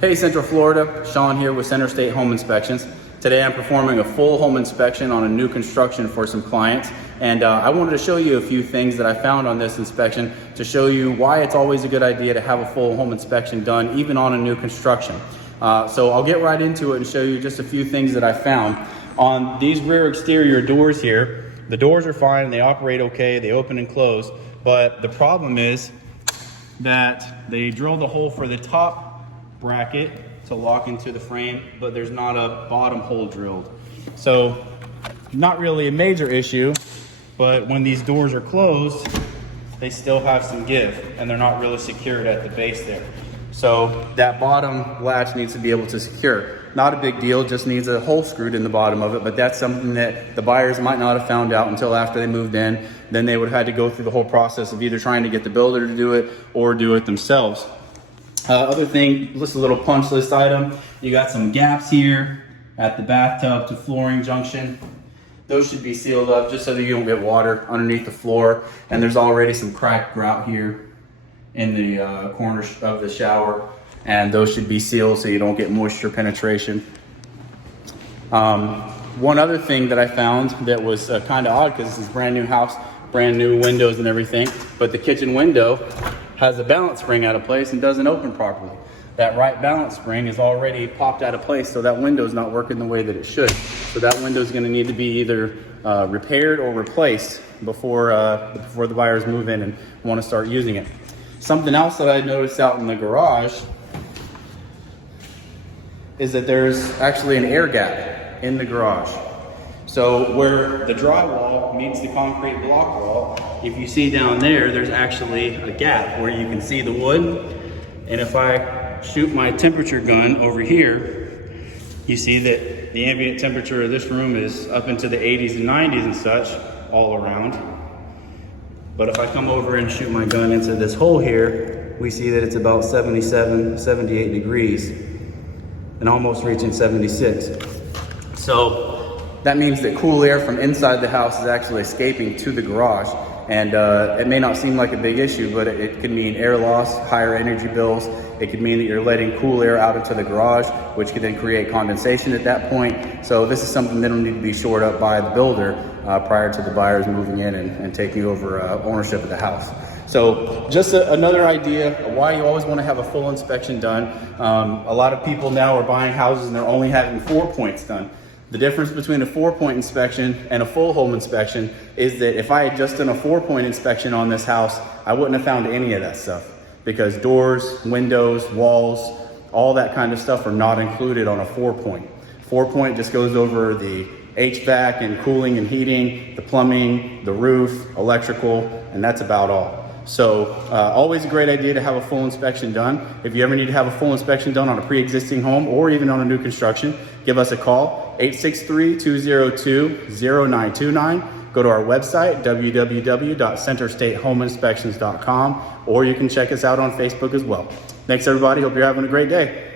Hey Central Florida, Sean here with Center State Home Inspections. Today I'm performing a full home inspection on a new construction for some clients, and I wanted to show you a few things that I found on this inspection to show you why it's always a good idea to have a full home inspection done even on a new construction. So I'll get right into it and show you just a few things that I found. On these rear exterior doors here, the doors are fine, they operate okay, they open and close, but the problem is that they drilled a hole for the top bracket to lock into the frame, but there's not a bottom hole drilled. So not really a major issue, but when these doors are closed, they still have some give and they're not really secured at the base there. So that bottom latch needs to be able to secure. Not a big deal, just needs a hole screwed in the bottom of it, but that's something that the buyers might not have found out until after they moved in. Then they would have had to go through the whole process of either trying to get the builder to do it or do it themselves. Other thing, just a little punch list item. You got some gaps here at the bathtub to flooring junction. Those should be sealed up just so that you don't get water underneath the floor. And there's already some cracked grout here in the corner of the shower. And those should be sealed so you don't get moisture penetration. One other thing that I found that was kind of odd, because this is a brand new house, brand new windows and everything, but the kitchen window has a balance spring out of place and doesn't open properly. That right balance spring is already popped out of place, so that window is not working the way that it should. So that window is going to need to be either repaired or replaced before the buyers move in and want to start using it. Something else that I noticed out in the garage is that there's actually an air gap in the garage. So where the drywall meets the concrete block wall, if you see down there, there's actually a gap where you can see the wood. And if I shoot my temperature gun over here, you see that the ambient temperature of this room is up into the 80s and 90s and such all around. But if I come over and shoot my gun into this hole here, we see that it's about 77, 78 degrees and almost reaching 76. So that means that cool air from inside the house is actually escaping to the garage. And it may not seem like a big issue, but it could mean air loss, higher energy bills. It could mean that you're letting cool air out into the garage, which could then create condensation at that point. So this is something that will need to be shored up by the builder prior to the buyers moving in and taking over ownership of the house. So just another idea of why you always want to have a full inspection done. A lot of people now are buying houses and they're only having 4 points done. The difference between a 4-point inspection and a full home inspection is that if I had just done a 4-point inspection on this house, I wouldn't have found any of that stuff, because doors, windows, walls, all that kind of stuff are not included on a 4-point. 4-point just goes over the HVAC and cooling and heating, the plumbing, the roof, electrical, and that's about all. So always a great idea to have a full inspection done. If you ever need to have a full inspection done on a pre-existing home or even on a new construction, give us a call, 863-202-0929. Go to our website, www.centerstatehomeinspections.com, or you can check us out on Facebook as well. Thanks everybody, hope you're having a great day.